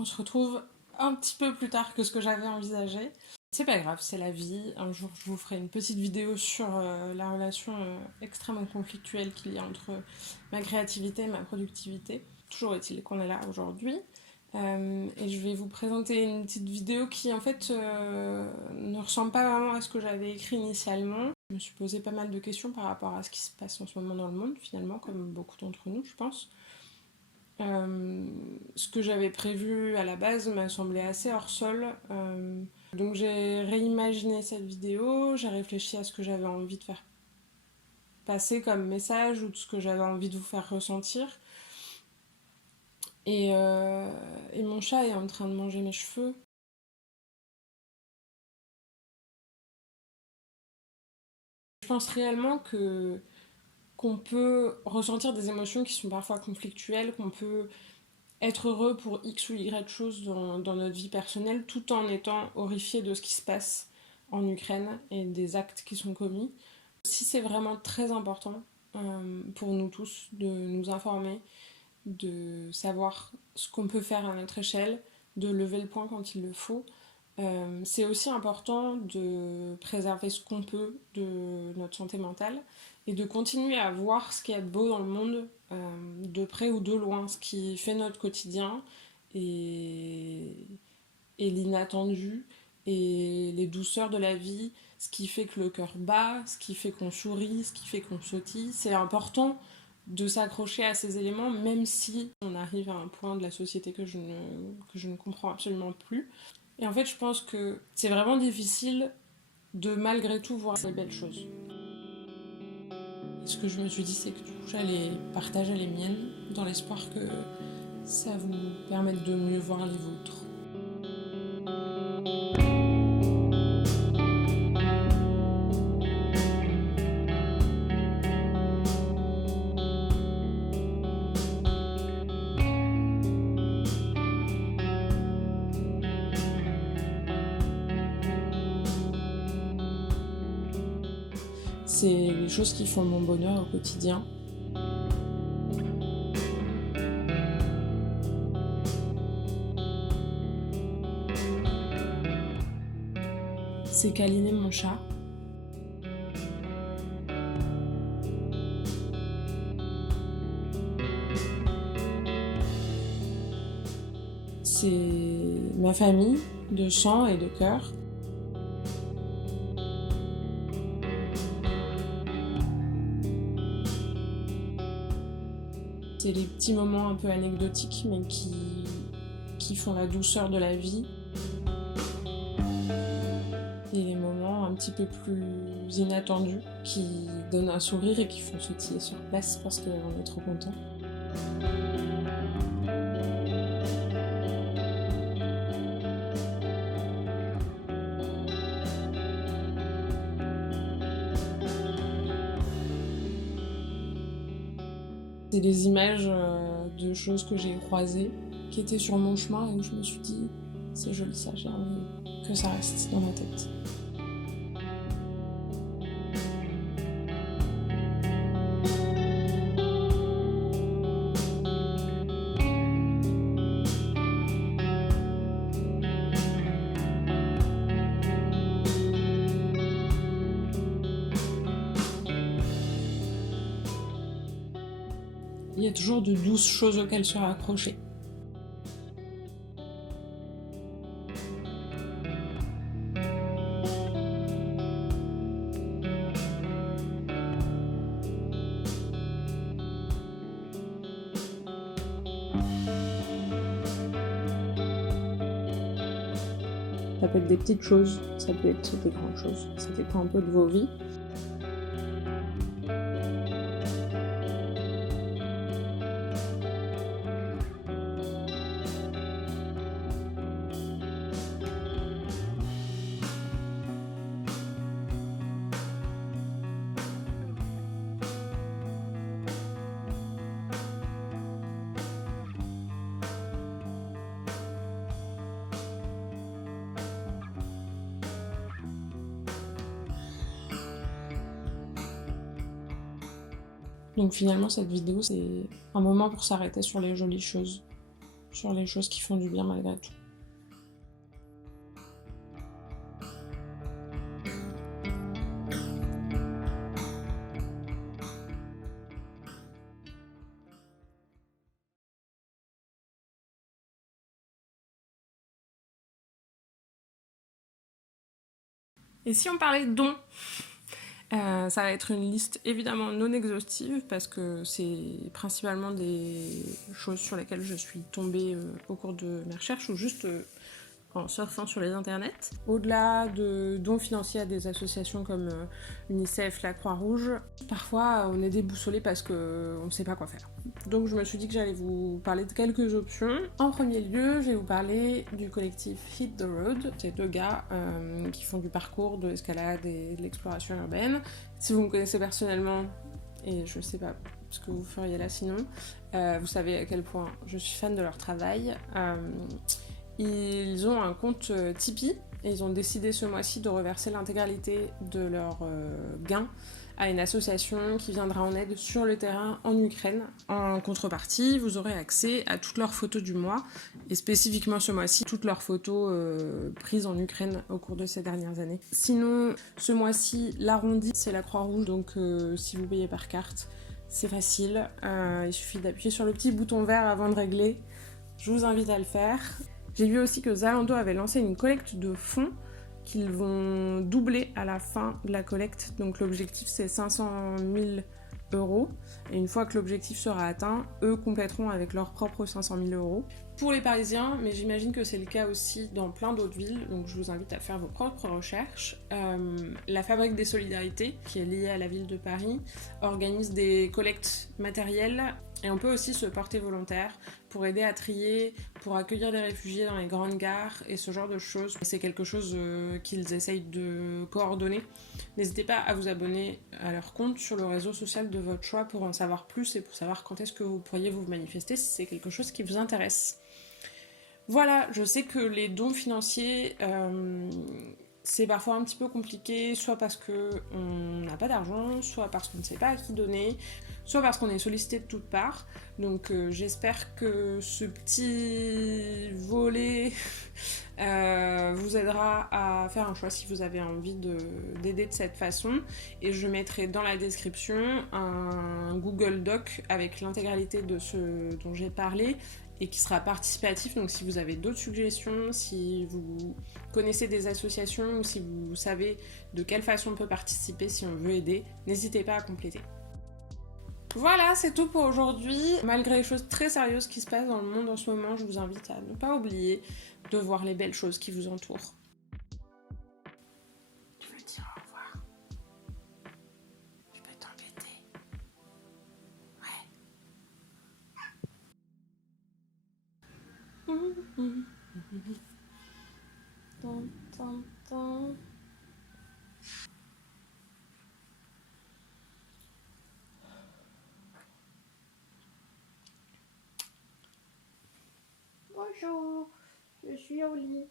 On se retrouve un petit peu plus tard que ce que j'avais envisagé. C'est pas grave, c'est la vie. Un jour, je vous ferai une petite vidéo sur la relation extrêmement conflictuelle qu'il y a entre ma créativité et ma productivité. Toujours est-il qu'on est là aujourd'hui. Et je vais vous présenter une petite vidéo qui, en fait, ne ressemble pas vraiment à ce que j'avais écrit initialement. Je me suis posé pas mal de questions par rapport à ce qui se passe en ce moment dans le monde, finalement, comme beaucoup d'entre nous, je pense. Ce que j'avais prévu à la base m'a semblé assez hors sol. Donc j'ai réimaginé cette vidéo, j'ai réfléchi à ce que j'avais envie de faire passer comme message ou de ce que j'avais envie de vous faire ressentir. Et mon chat est en train de manger mes cheveux. Je pense réellement qu'on peut ressentir des émotions qui sont parfois conflictuelles, qu'on peut être heureux pour X ou Y choses dans notre vie personnelle tout en étant horrifié de ce qui se passe en Ukraine et des actes qui sont commis. Si c'est vraiment très important pour nous tous de nous informer, de savoir ce qu'on peut faire à notre échelle, de lever le poing quand il le faut, c'est aussi important de préserver ce qu'on peut de notre santé mentale et de continuer à voir ce qu'il y a de beau dans le monde, de près ou de loin, ce qui fait notre quotidien et l'inattendu et les douceurs de la vie, ce qui fait que le cœur bat, ce qui fait qu'on sourit, ce qui fait qu'on sautille. C'est important de s'accrocher à ces éléments, même si on arrive à un point de la société que je ne comprends absolument plus. Et en fait, je pense que c'est vraiment difficile de malgré tout voir les belles choses. Ce que je me suis dit, c'est que du coup, j'allais partager les miennes dans l'espoir que ça vous permette de mieux voir les vôtres. C'est les choses qui font mon bonheur au quotidien. C'est câliner mon chat. C'est ma famille de sang et de cœur. C'est les petits moments un peu anecdotiques mais qui font la douceur de la vie. Et les moments un petit peu plus inattendus qui donnent un sourire et qui font sautiller sur place parce qu'on est trop content. C'est des images de choses que j'ai croisées, qui étaient sur mon chemin et où je me suis dit c'est joli ça, j'ai envie que ça reste dans ma tête. Il y a toujours de douces choses auxquelles se raccrocher. Ça peut être des petites choses, ça peut être des grandes choses, ça dépend un peu de vos vies. Donc finalement, cette vidéo, c'est un moment pour s'arrêter sur les jolies choses. sur les choses qui font du bien malgré tout. Et si on parlait de dons, ça va être une liste évidemment non exhaustive parce que c'est principalement des choses sur lesquelles je suis tombée au cours de mes recherches ou juste en surfant sur les internets. Au-delà de dons financiers à des associations comme UNICEF, la Croix-Rouge, parfois on est déboussolé parce qu'on ne sait pas quoi faire. Donc je me suis dit que j'allais vous parler de quelques options. En premier lieu, je vais vous parler du collectif Hit the Road. C'est 2 gars qui font du parcours, de l'escalade et de l'exploration urbaine. Si vous me connaissez personnellement, et je sais pas ce que vous feriez là sinon, vous savez à quel point je suis fan de leur travail. Ils ont un compte Tipeee et ils ont décidé ce mois-ci de reverser l'intégralité de leurs gains à une association qui viendra en aide sur le terrain en Ukraine. En contrepartie, vous aurez accès à toutes leurs photos du mois et spécifiquement ce mois-ci, toutes leurs photos prises en Ukraine au cours de ces dernières années. Sinon, ce mois-ci, l'arrondi, c'est la Croix-Rouge, donc si vous payez par carte, c'est facile. Il suffit d'appuyer sur le petit bouton vert avant de régler. Je vous invite à le faire. J'ai vu aussi que Zalando avait lancé une collecte de fonds qu'ils vont doubler à la fin de la collecte. Donc l'objectif c'est 500 000 euros. Et une fois que l'objectif sera atteint, eux compléteront avec leurs propres 500 000 euros. Pour les Parisiens, mais j'imagine que c'est le cas aussi dans plein d'autres villes, donc je vous invite à faire vos propres recherches. La Fabrique des Solidarités, qui est liée à la ville de Paris, organise des collectes matérielles et on peut aussi se porter volontaire pour aider à trier, pour accueillir des réfugiés dans les grandes gares et ce genre de choses. C'est quelque chose qu'ils essayent de coordonner. N'hésitez pas à vous abonner à leur compte sur le réseau social de votre choix pour en savoir plus et pour savoir quand est-ce que vous pourriez vous manifester si c'est quelque chose qui vous intéresse. Voilà, je sais que les dons financiers, c'est parfois un petit peu compliqué, soit parce qu'on n'a pas d'argent, soit parce qu'on ne sait pas à qui donner, soit parce qu'on est sollicité de toutes parts. Donc j'espère que ce petit volet vous aidera à faire un choix si vous avez envie d'aider de cette façon. Et je mettrai dans la description un Google Doc avec l'intégralité de ce dont j'ai parlé et qui sera participatif. Donc si vous avez d'autres suggestions, si vous connaissez des associations ou si vous savez de quelle façon on peut participer si on veut aider, n'hésitez pas à compléter. Voilà, c'est tout pour aujourd'hui. Malgré les choses très sérieuses qui se passent dans le monde en ce moment, je vous invite à ne pas oublier de voir les belles choses qui vous entourent. Tu veux dire au revoir? Je peux t'embêter? Ouais. Bonjour, je suis au lit.